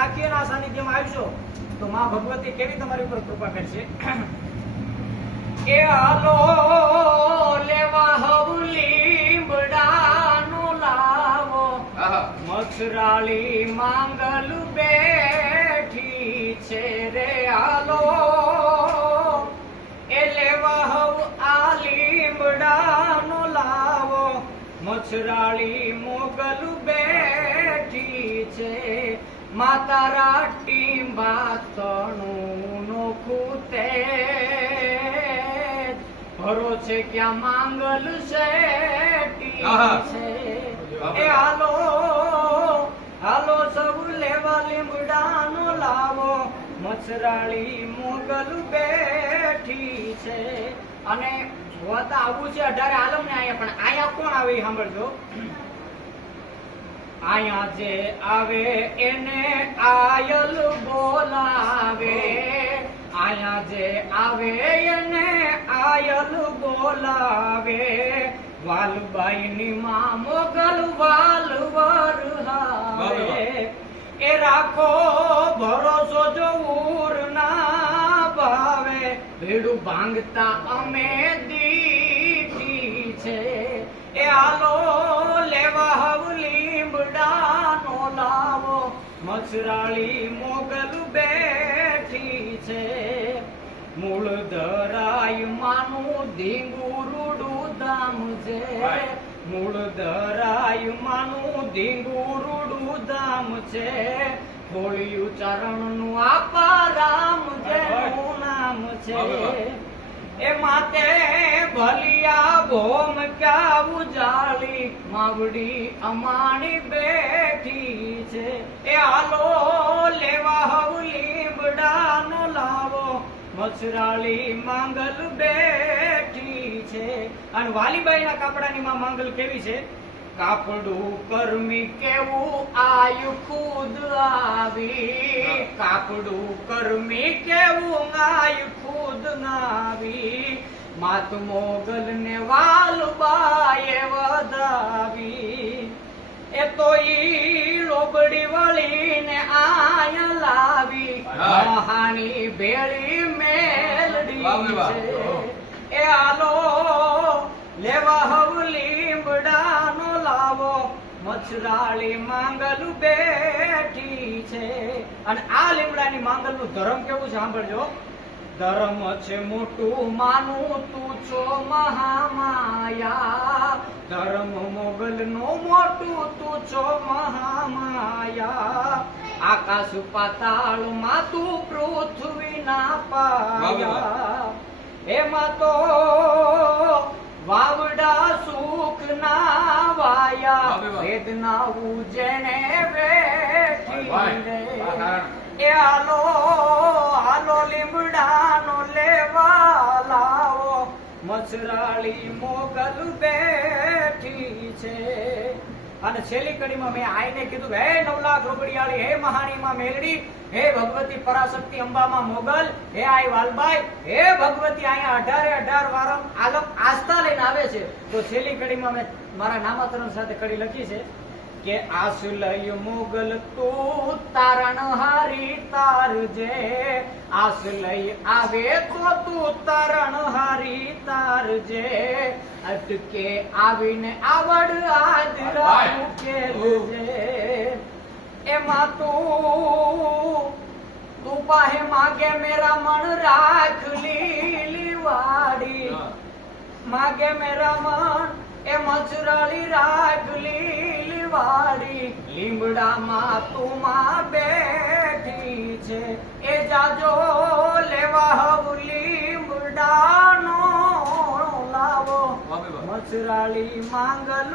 રાખી અને આ સાનિધ્યમાં આવશો તો માં ભગવતી કેવી તમારી ઉપર કૃપા કરશે? એ હલો લેવા હવલી બડાનો લાવો. મથરાળી માંગલ બેઠી છે રે આલો એ લેવા હવ આ બડાનો લાવો. મથરાળી મોગલ બેઠી છે માતા રાટી બાતણું નોખું તે. ભરો છે ક્યાં માંગલ છે એ હાલો હાલો સૌ લેવા લીમડાનો લાવો. મચરાળી મોગલ બેઠી છે. અને હોત આવું છે અઢારે આલમ ને અહીંયા પણ. અહીંયા કોણ આવે સાંભળજો. અહીંયા જે આવે એને આયલ બોલાવે. આયા જે આવે એને આયલ બોલાવે. વાલબાઈ ની માં મોગલ વાલવર હાવે. એ રાખો ભરોસો જો ના ભાવે. ભેડું ભાંગતા અમે દીઠી મચરાળી મોગલ બેઠી છે. મૂળ ધરાય માનું ધીંગુરુડું ધામ છે. મૂળ ધરાય માનું ધીંગુરુડું ધામ છે. ખોળિયું ચરણનું આપા રામ જેનું નામ છે. એ માતે ભલિયા ભોમ ક્યાં ઉજાળી? માવડી અમાણી બેઠી છે. એ આલો લેવા હવ લીમડાનો લાવો. મસરાળી માંગલ બેઠી છે. અને વાલીબાઈના કાપડાની માં માંગલ કેવી છે? કાપડું કરમી કેવું આયુ ખુદ આવી. કાપડું કરમી કેવું આયુ ખુદ નાવી. માત મોગલ ને વાલબાએ વધાવી. એ તો ઈ લોબડી વળીને આયા લાવી. મહાની ભેળી મેલડી. છે. એ આલો લેવા હવ લીમડાનો લાવો. મચરાળી માંગલ બેઠી છે. અને આ લીમડાની માંગલનું ધર્મ કેવું સાંભળજો? ધર્મ છે મોટું માનું તું છો મહામાયા. ધર્મ મોગલ નો મોટું તું છો મહામાયા. આકાશ પાતાળમાં તું પૃથ્વી ના પાયા. એમાં તો વાવડા સુખ ના વાયા. વેદના ઉજને બેઠી રે. એ આલો આલો લીમડાનો મચરાળી મોગલ બેઠી છે. અને છેલ્લી કડીમાં મેં આઈને કીધું, હે નવલાખ રોકડિયાળી હે મહાણીમાં મેલડી, હે ભગવતી પરાશક્તિ અંબામાં મોગલ, હે આઈ વાલબાઈ, હે ભગવતી અહીંયા અઢારે અઢાર વારમ આલમ આસ્થા લઈને આવે છે. તો છેલ્લી કડીમાં મેં મારા નામાતરણ સાથે કડી લખી છે. કે આસલય મોગલ તું તારણ હારી તારજે આસલય આવે તો તું તારણ હારી તારજે અટકે આવીને આવડ આદરા ઉકેલજે એમાં તું તું પાહે માગે મેરા મન રાખ લીલી વાડી. માગે મેરા મન એ મચરાળી રાખ લીલી વાડી લીમડામાં તું બેઠી છે. એ જાજો લેવા હવ લીમડાનો લાવો. મચરાળી માંગલ